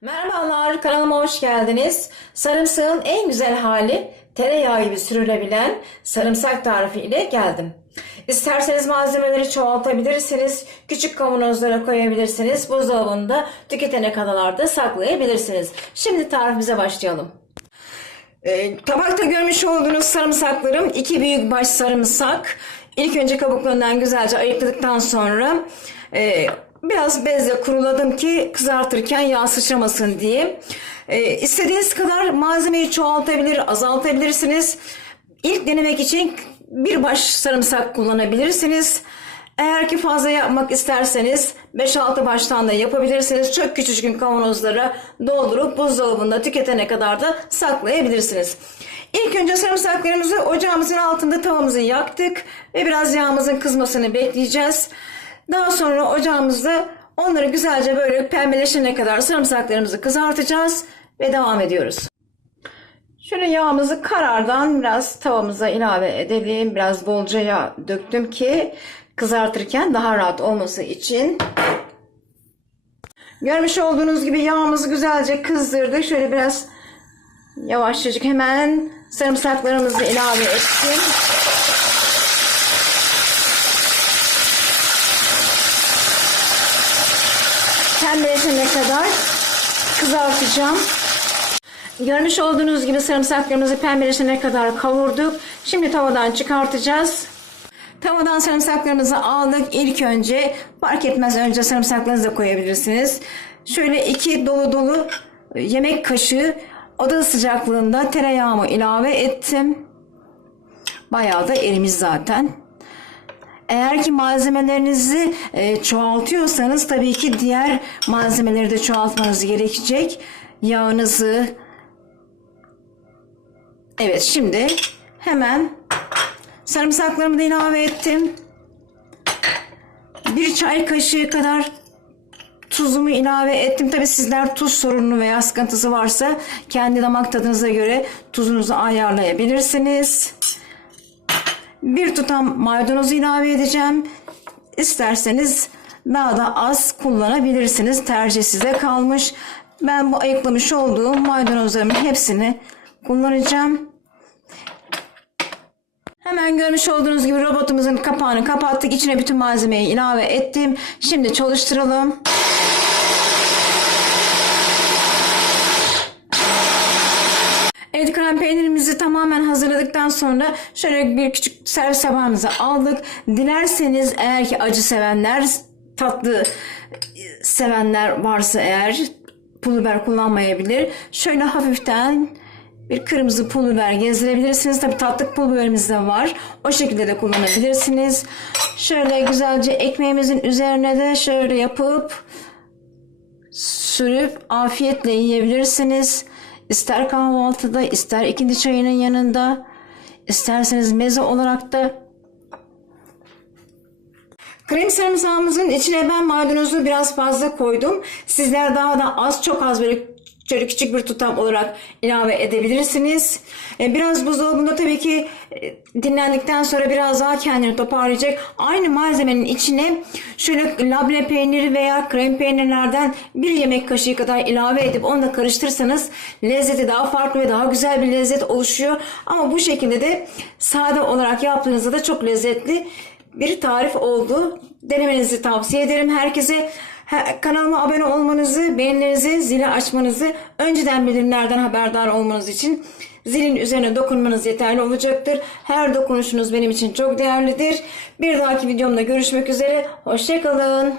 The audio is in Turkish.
Merhabalar, kanalıma hoş geldiniz. Sarımsağın en güzel hali tereyağı gibi sürülebilen sarımsak tarifi ile geldim. İsterseniz malzemeleri çoğaltabilirsiniz, küçük kavanozlara koyabilirsiniz, buzdolabında tüketene kadar da saklayabilirsiniz. Şimdi tarifimize başlayalım. Ee, tabakta görmüş olduğunuz sarımsaklarım iki büyük baş sarımsak. İlk önce kabuklarından güzelce ayıkladıktan sonra e, biraz bezle kuruladım ki kızartırken yağ sıçramasın diye. E, istediğiniz kadar malzemeyi çoğaltabilir, azaltabilirsiniz. İlk denemek için bir baş sarımsak kullanabilirsiniz. Eğer ki fazla yapmak isterseniz 5-6 baştan da yapabilirsiniz. Çok küçücük kavanozlara doldurup buzdolabında tüketene kadar da saklayabilirsiniz. İlk önce sarımsaklarımızı ocağımızın altında tavamızı yaktık ve biraz yağımızın kızmasını bekleyeceğiz. Daha sonra ocağımızda onları güzelce böyle pembeleşene kadar sarımsaklarımızı kızartacağız ve devam ediyoruz. Şöyle yağımızı karardan biraz tavamıza ilave edelim. Biraz bolca yağ döktüm ki kızartırken daha rahat olması için. Görmüş olduğunuz gibi yağımızı güzelce kızdırdık. Şöyle biraz yavaşçacık hemen sarımsaklarımızı ilave ettim. Pembeleşene kadar kızartacağım. Görmüş olduğunuz gibi sarımsaklarımızı pembeleşene kadar kavurduk. Şimdi tavadan çıkartacağız. Tavadan sarımsaklarımızı aldık. İlk önce fark etmez önce sarımsaklarınızı da koyabilirsiniz. Şöyle iki dolu dolu yemek kaşığı oda sıcaklığında tereyağımı ilave ettim. Bayağı da erimiş zaten. Eğer ki malzemelerinizi e, çoğaltıyorsanız tabii ki diğer malzemeleri de çoğaltmanız gerekecek. Yağınızı, Evet şimdi hemen sarımsaklarımı da ilave ettim. Bir çay kaşığı kadar tuzumu ilave ettim. Tabi sizler tuz sorunu veya sıkıntısı varsa kendi damak tadınıza göre tuzunuzu ayarlayabilirsiniz. Bir tutam maydanozu ilave edeceğim. İsterseniz daha da az kullanabilirsiniz. Tercih size kalmış. Ben bu ayıklamış olduğum maydanozlarımın hepsini kullanacağım. Hemen görmüş olduğunuz gibi robotumuzun kapağını kapattık. İçine bütün malzemeyi ilave ettim. Şimdi çalıştıralım. Evet krem peynirimizi tamamen hazırladıktan sonra şöyle bir küçük servis tabağımıza aldık. Dilerseniz eğer ki acı sevenler, tatlı sevenler varsa eğer pul biber kullanmayabilir. Şöyle hafiften bir kırmızı pul biber gezdirebilirsiniz. Tabi tatlı pul biberimiz de var. O şekilde de kullanabilirsiniz. Şöyle güzelce ekmeğimizin üzerine de şöyle yapıp sürüp afiyetle yiyebilirsiniz. İster kahvaltıda, ister ikindi çayının yanında, isterseniz meze olarak da Krem sarımsağımızın içine ben maydanozu biraz fazla koydum. Sizler daha da az çok az böyle şöyle küçük bir tutam olarak ilave edebilirsiniz. E, Biraz buzdolabında tabii ki e, dinlendikten sonra biraz daha kendini toparlayacak. Aynı malzemenin içine şöyle labne peyniri veya krem peynirlerden bir yemek kaşığı kadar ilave edip onu da karıştırırsanız lezzeti daha farklı ve daha güzel bir lezzet oluşuyor. Ama bu şekilde de sade olarak yaptığınızda da çok lezzetli bir tarif oldu. Denemenizi tavsiye ederim herkese. Kanalıma abone olmanızı, beğenilerinizi, zili açmanızı, önceden bildirimlerden haberdar olmanız için zilin üzerine dokunmanız yeterli olacaktır. Her dokunuşunuz benim için çok değerlidir. Bir dahaki videomda görüşmek üzere. Hoşçakalın.